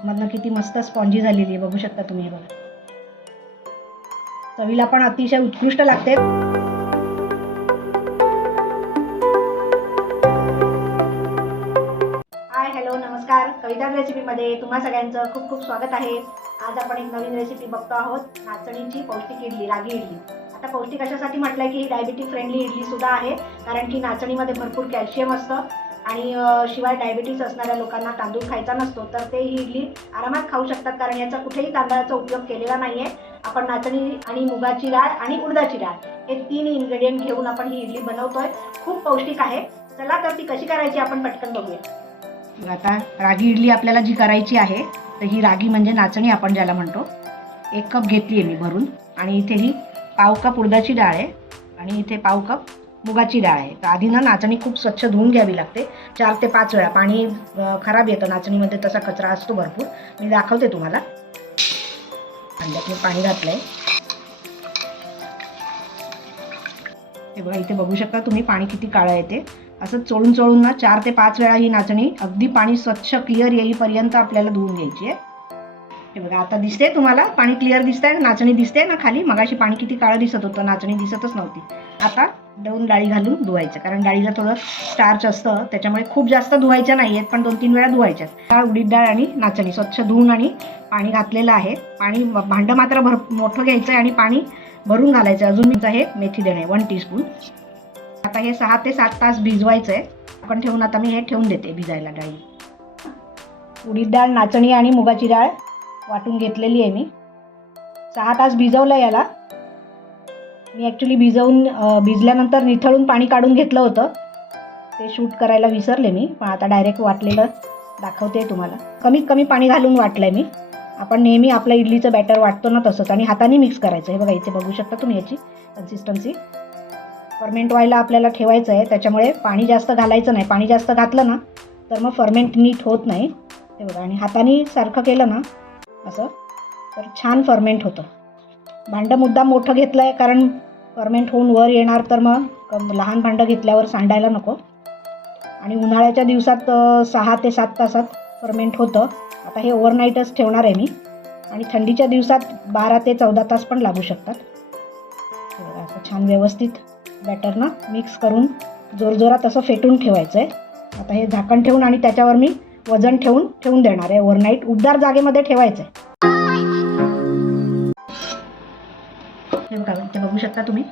आतमधनं किती मस्त स्पॉन्जी झालेली आहे, बघू शकता तुम्ही. हे बघा, चवीला पण अतिशय उत्कृष्ट लागते. हाय, हॅलो, नमस्कार. कविता रेसिपीमध्ये तुम्हा सगळ्यांचं खूप खूप स्वागत आहे. आज आपण एक नवीन रेसिपी बघतो आहोत, नाचणीची पौष्टिक इडली, रागी इडली. आता पौष्टिक अशासाठी म्हटलंय की ही डायबिटीज फ्रेंडली इडली सुद्धा आहे, कारण की नाचणीमध्ये भरपूर कॅल्शियम असतं आणि शिवाय डायबिटीज असणाऱ्या लोकांना तांदूळ खायचा नसतो, तर ते ही इडली आरामात खाऊ शकतात, कारण याचा कुठेही तांदळाचा उपयोग केलेला नाहीये. आपण नाचणी आणि मुगाची डाळ आणि उडदाची डाळ हे 3 इन्ग्रेडियंट घेऊन आपण ही इडली बनवतोय. खूप पौष्टिक आहे. चला तर ती कशी करायची आपण पटकन बघूया. आता रागी इडली आपल्याला जी करायची आहे, तर ही रागी म्हणजे नाचणी आपण ज्याला म्हणतो, 1 कप घेतली आहे मी भरून. आणि इथे ही पाव कप उडदाची डाळ आहे आणि इथे पाव कप मुगाची डाळ आहे. तर आधी ना नाचणी खूप स्वच्छ धुवून घ्यावी लागते 4 ते 5 वेळा. पाणी खराब येतं नाचणीमध्ये, तसा कचरा असतो भरपूर. मी दाखवते तुम्हाला. भांड्यात मी पाणी घातलंय. हे बघा, इथे बघू शकता तुम्ही पाणी किती काळं येते. असं चोळून चोळून ना 4 ते 5 वेळा ही नाचणी अगदी पाणी स्वच्छ क्लिअर येईपर्यंत आपल्याला धुवून घ्यायची आहे. हे बघा, आता दिसते तुम्हाला पाणी क्लिअर दिसतंय, नाचणी दिसते ना खाली. मगाशी पाणी किती काळं दिसत होतं, नाचणी दिसतच नव्हती. आता 2 डाळी घालून धुवायचं, कारण डाळीला थोडं स्टार्च असतं, त्याच्यामुळे खूप जास्त धुवायच्या नाही आहेत, पण 2-3 वेळा धुवायच्या. डाळ, उडीद डाळ आणि नाचणी स्वच्छ धुवून आणि पाणी घातलेलं आहे. पाणी भांडं मात्र मोठं घ्यायचं आहे आणि पाणी भरून घालायचं. अजून हे मेथी दाणे 1 टीस्पून. आता हे 6 ते 7 तास भिजवायचं आहे. आपण ठेवून आता मी हे ठेवून देते भिजायला डाळी. उडीद डाळ, नाचणी आणि मुगाची डाळ वाटून घेतलेली आहे मी. 6 तास भिजवलं याला मी. ॲक्च्युली भिजल्यानंतर निथळून पाणी काढून घेतलं होतं, ते शूट करायला विसरले मी, पण आता डायरेक्ट वाटलेलं दाखवते तुम्हाला. कमीत कमी पाणी घालून वाटलंय मी. आपण नेहमी आपलं इडलीचं बॅटर वाटतो ना तसंच, आणि हाताने मिक्स करायचं. हे बघा, इथे बघू शकता तुम्ही याची कन्सिस्टन्सी. फर्मेंट व्हायला आपल्याला ठेवायचं आहे, त्याच्यामुळे पाणी जास्त घालायचं नाही. पाणी जास्त घातलं ना तर मग फर्मेंट नीट होत नाही. हे बघा, आणि हाताने सारखं केलं ना असं तर छान फर्मेंट होतं. भांडं मुद्दाम मोठं घेतलं आहे, कारण फर्मेंट होऊन वर येणार, तर मग लहान भांडं घेतल्यावर सांडायला नको. आणि उन्हाळ्याच्या दिवसात 6 ते 7 तासात फर्मेंट होतं. आता हे ओव्हरनाईटच ठेवणार आहे मी, आणि थंडीच्या दिवसात 12 ते 14 तास पण लागू शकतात. असं छान व्यवस्थित बॅटर ना मिक्स करून जोरजोरात असं फेटून ठेवायचं आहे. आता हे झाकण ठेवून आणि त्याच्यावर मी वजन ठेवून देणार आहे ओव्हरनाईट. उबदार जागेमध्ये ठेवायचं आहे. हे बघा, इथे बघू शकता तुम्ही.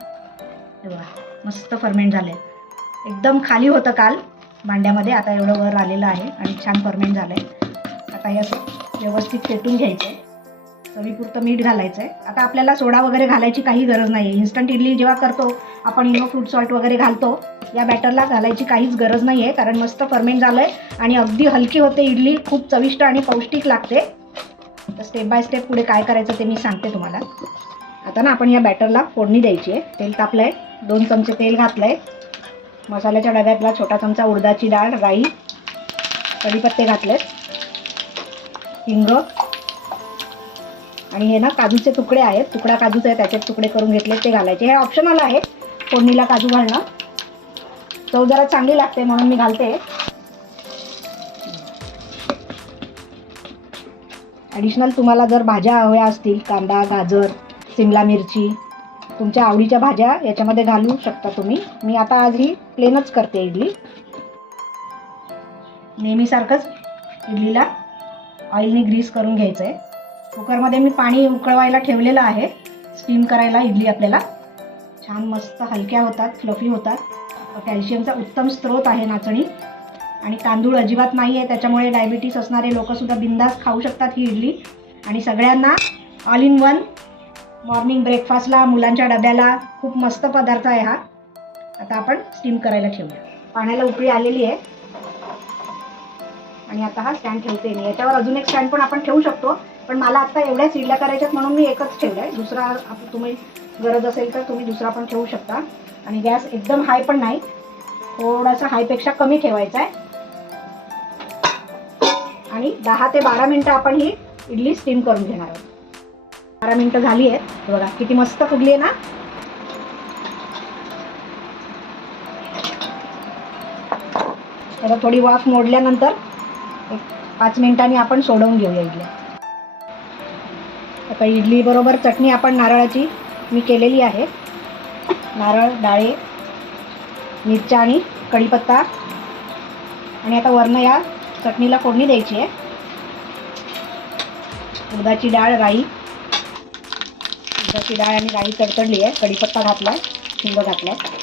हे बघा, मस्त फर्मेंट झालं आहे. एकदम खाली होतं काल भांड्यामध्ये, आता एवढं वर आलेलं आहे आणि छान फर्मेंट झालं आहे. आता हे असं व्यवस्थित फेटून घ्यायचं आहे. चवीपुरतं मीठ घालायचं आहे. आता आपल्याला सोडा वगैरे घालायची काही गरज नाही आहे. इन्स्टंट इडली जेव्हा करतो आपण इनो फ्रूट सॉल्ट वगैरे घालतो, या बॅटरला घालायची काहीच गरज नाही आहे, कारण मस्त फर्मेंट झालं आहे आणि अगदी हलकी होते इडली. खूप चविष्ट आणि पौष्टिक लागते. तर स्टेप बाय स्टेप पुढे काय करायचं ते मी सांगते तुम्हाला. आता ना आपण या बॅटरला फोडणी द्यायची आहे. तेल तापलं आहे, 2 चमचे तेल घातलं आहे. मसाल्याच्या डब्यातला छोटा चमचा उडदाची डाळ, राई, कढीपत्ते घातले, हिंग, आणि हे ना काजूचे तुकडे आहेत, तुकडा काजूचे आहे, त्याचे तुकडे करून घेतले, ते घालायचे. हे ऑप्शनल आहे फोडणीला काजू घालणं. चव जरा चांगली लागते म्हणून मी घालते. ॲडिशनल तुम्हाला जर भाज्या हव्या असतील, कांदा, गाजर, सिमला मिरची, तुमच्या आवडीच्या भाज्या याच्यामध्ये घालू शकता तुम्ही. मी आता आज ही प्लेनच करते इडली. नेहमीसारखंच इडलीला ऑइलने ग्रीस करून घ्यायचं आहे. कुकरमध्ये मी पाणी उकळवायला ठेवलेलं आहे, स्टीम करायला इडली आपल्याला. छान मस्त हलक्या होतात, फ्लफी होतात. कॅल्शियमचा उत्तम स्रोत आहे नाचणी, आणि तांदूळ अजिबात नाही आहे, त्याच्यामुळे डायबिटीस असणारे लोकंसुद्धा बिंदास खाऊ शकतात ही इडली. आणि सगळ्यांना ऑल इन वन मॉर्निंग ब्रेकफास्टला, मुलांच्या डब्याला खूप मस्त पदार्थ आहे हा. आता आपण स्टीम करायला ठेवूया. पाण्याला उकळी आलेली आहे आणि आता हा स्टँड ठेवते मी. याच्यावर अजून एक स्टँड पण आपण ठेवू शकतो, पण मला आता एवढ्याच इडल्या करायच्यात म्हणून मी एकच ठेवला आहे. दुसरा तुम्ही गरज असेल तर तुम्ही दुसरा पण ठेवू शकता. आणि गॅस एकदम हाय पण नाही, थोडासा हायपेक्षा कमी ठेवायचा आहे. आणि 10 ते 12 मिनटं आपण ही इडली स्टीम करून घेणार आहोत. 12 मिनटं झाली आहेत. बघा किती मस्त फुगली आहे ना. तर थोडी वाफ मोडल्यानंतर 5 मिनिटांनी आपण सोडवून घेऊया इडल्या. आता इडली बरोबर चटणी आपण नारळाची मी केलेली आहे. नारळ, डाळे, मिरच्या आणि कढीपत्ता. आणि आता वरनं या चटणीला फोडणी द्यायची आहे. उडदाची डाळ, राई, उडदाची डाळ आणि राई तडतडली आहे. कढीपत्ता घातला आहे, हिंग घातला आहे.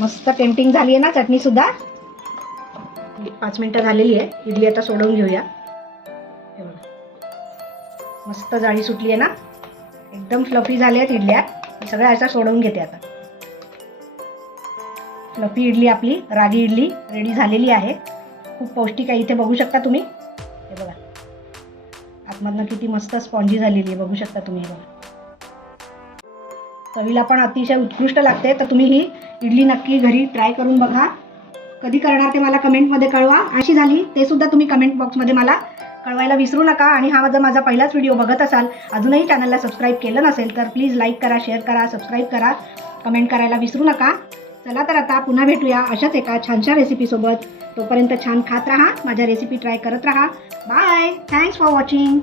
मस्त टेम्पटिंग झाली आहे ना चटणी सुद्धा. 5 मिनिटं झालेली आहे. इडली आता सोडवून घेऊया. हे बघा, मस्त जाळी सुटली आहे ना, एकदम फ्लफी झाल्या आहेत इडल्या. सगळ्या अशा सोडवून घेते आता. फ्लफी इडली आपली रागी इडली रेडी झालेली आहे. खूप पौष्टिक आहे. इथे बघू शकता तुम्ही. हे बघा, आतमधनं किती मस्त स्पॉन्जी झालेली आहे, बघू शकता तुम्ही. हे बघा, चवीला पण अतिशय उत्कृष्ट लागते. तर तुम्ही ही इडली नक्की घरी ट्राय करून बघा. कधी करणार ते मला कमेंटमध्ये कळवा. अशी झाली ते सुद्धा तुम्ही कमेंट बॉक्समध्ये मला कळवायला विसरू नका. आणि हा जर माझा पहिलाच व्हिडिओ बघत असाल, अजूनही चॅनलला सबस्क्राईब केलं नसेल तर प्लीज लाईक करा, शेअर करा, सबस्क्राईब करा, कमेंट करायला विसरू नका. चला तर आता पुन्हा भेटूया अशाच एका छानशा रेसिपीसोबत. तोपर्यंत छान खात राहा, माझ्या रेसिपी ट्राय करत राहा. बाय. Thanks for watching.